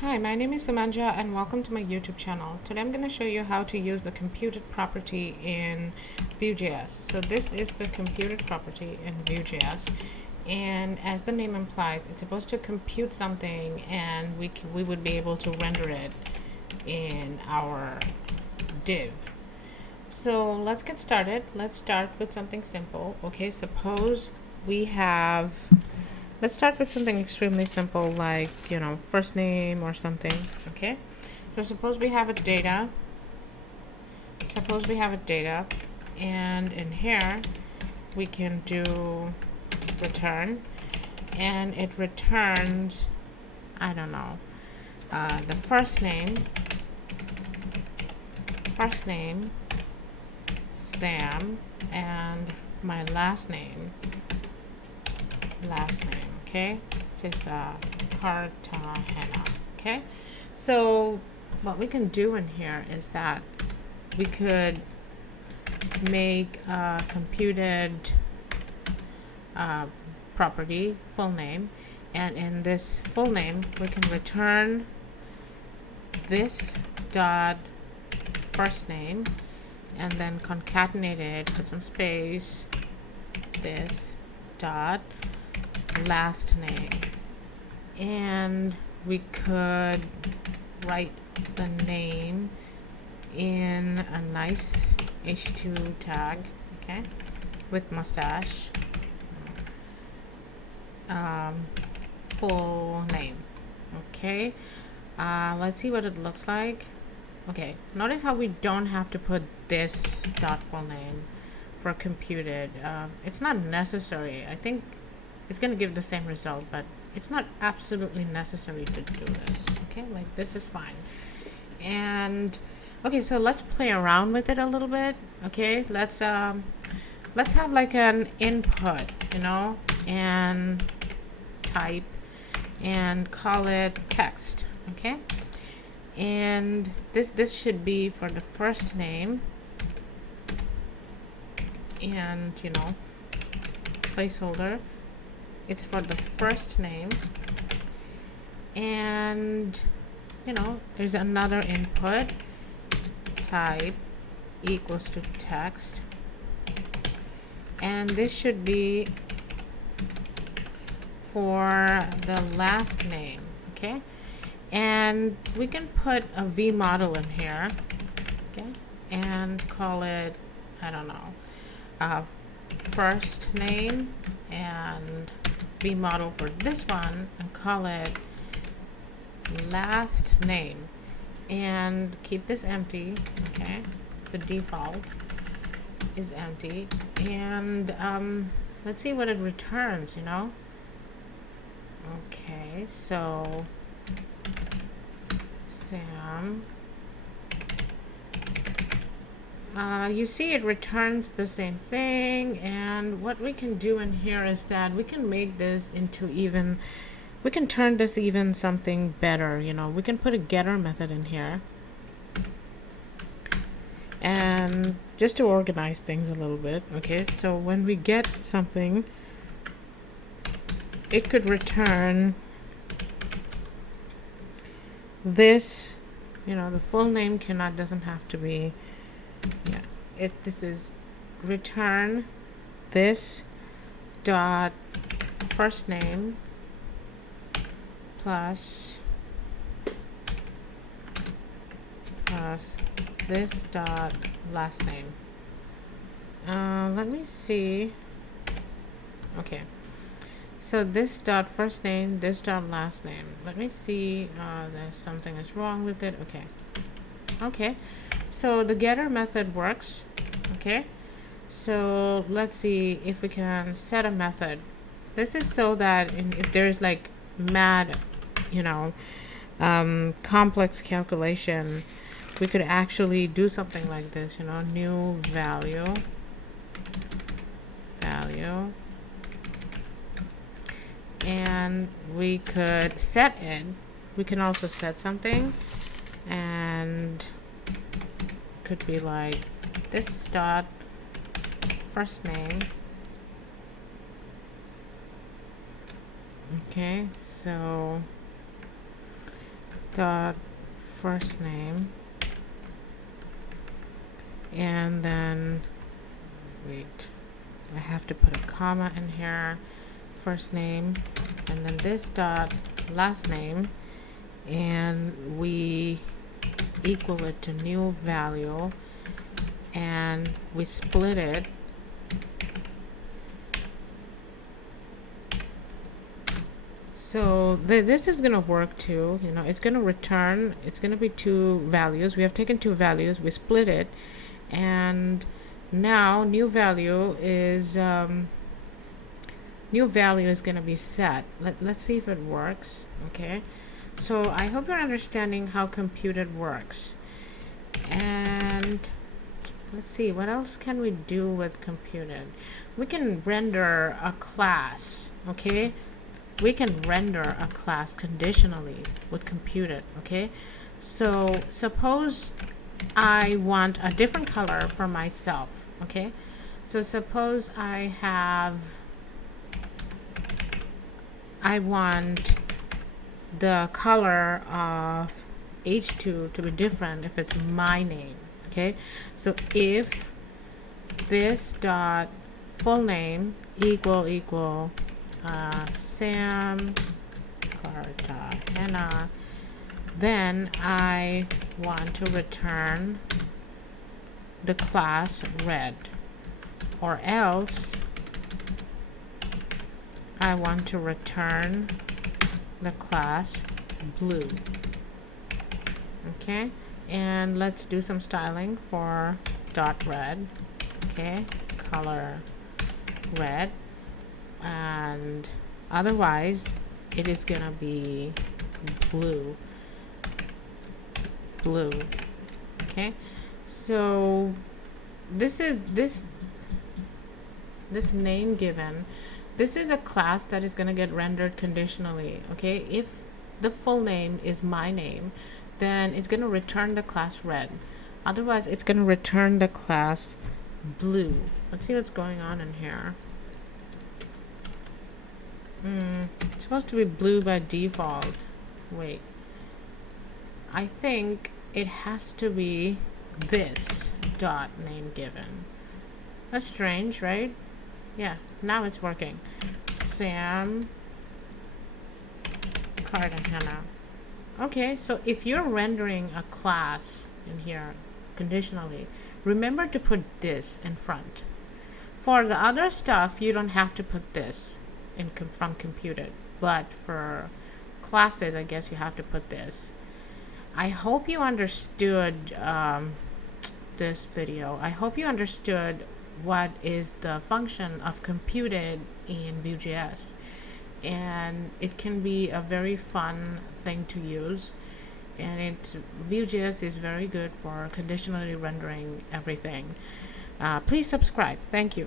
Hi, my name is Samanja and welcome to my YouTube channel. Today I'm going to show you how to use the computed property in Vue JS. So this is the computed property in Vue JS, and as the name implies, it's supposed to compute something and we would be able to render it in our div. So let's get started. Let's start with something simple. Okay, let's start with something extremely simple like, first name or something. Okay, so suppose we have a data. And in here we can do return, and it returns, I don't know, the first name, Sam, and my last name, okay, which is Cartagena. Okay, so what we can do in here is that we could make a computed property full name, and in this full name we can return this dot first name and then concatenate it with some space, this dot last name, and we could write the name in a nice h2 tag, okay, with mustache, full name. Okay, let's see what it looks like. Okay, notice how we don't have to put this dot full name for computed. It's not necessary. I think it's going to give the same result, but it's not absolutely necessary to do this. Okay, like this is fine. And okay, so let's play around with it a little bit. Okay, let's have like an input, and type and call it text. Okay, and this should be for the first name, and placeholder, it's for the first name, and there's another input, type equals to text, and this should be for the last name. Okay, and we can put a V model in here, okay, and call it, I don't know, first name, and V model for this one and call it last name, and keep this empty. Okay, the default is empty, and let's see what it returns. Okay, so Sam, you see it returns the same thing, and what we can do in here is that we can make this into even, we can turn this even something better. We can put a getter method in here, and just to organize things a little bit. Okay, so when we get something, it could return this, the full name doesn't have to be, this is return this dot first name plus this dot last name. Let me see. Okay, so this dot first name, this dot last name. Let me see. There's something is wrong with it. Okay, so the getter method works. Okay, so let's see if we can set a method. This is so that if there's like mad, complex calculation, we could actually do something like this. New value, and we could set it. We can also set something, and could be like this dot first name. Okay, so dot first name, and then wait, I have to put a comma in here, first name, and then this dot last name, and we equal it to new value, and we split it. So this is going to work too. You know, it's going to return, it's going to be two values. We have taken two values, we split it, and now new value is going to be set. Let's see if it works. Okay, so I hope you're understanding how computed works. And let's see, what else can we do with computed? We can render a class. Okay, we can render a class conditionally with computed. Okay, so suppose I want a different color for myself. Okay, so suppose I want the color of h2 to be different if it's my name. Okay, so if this dot full name equal Sam Cartagena, then I want to return the class red, or else I want to return the class blue. Okay, and let's do some styling for dot red. Okay, color red, and otherwise it is gonna be blue. Okay, so this name given, this is a class that is going to get rendered conditionally. Okay, if the full name is my name, then it's going to return the class red, otherwise it's going to return the class blue. Let's see what's going on in here. It's supposed to be blue by default. Wait, I think it has to be this dot name given. That's strange, right? Yeah, now it's working. Sam Cartagena. Okay, so if you're rendering a class in here conditionally, remember to put this in front. For the other stuff, you don't have to put this in from computed, but for classes, I guess you have to put this. I hope you understood this video. I hope you understood what is the function of computed in Vue JS, and it can be a very fun thing to use, and Vue JS is very good for conditionally rendering everything. Please subscribe. Thank you.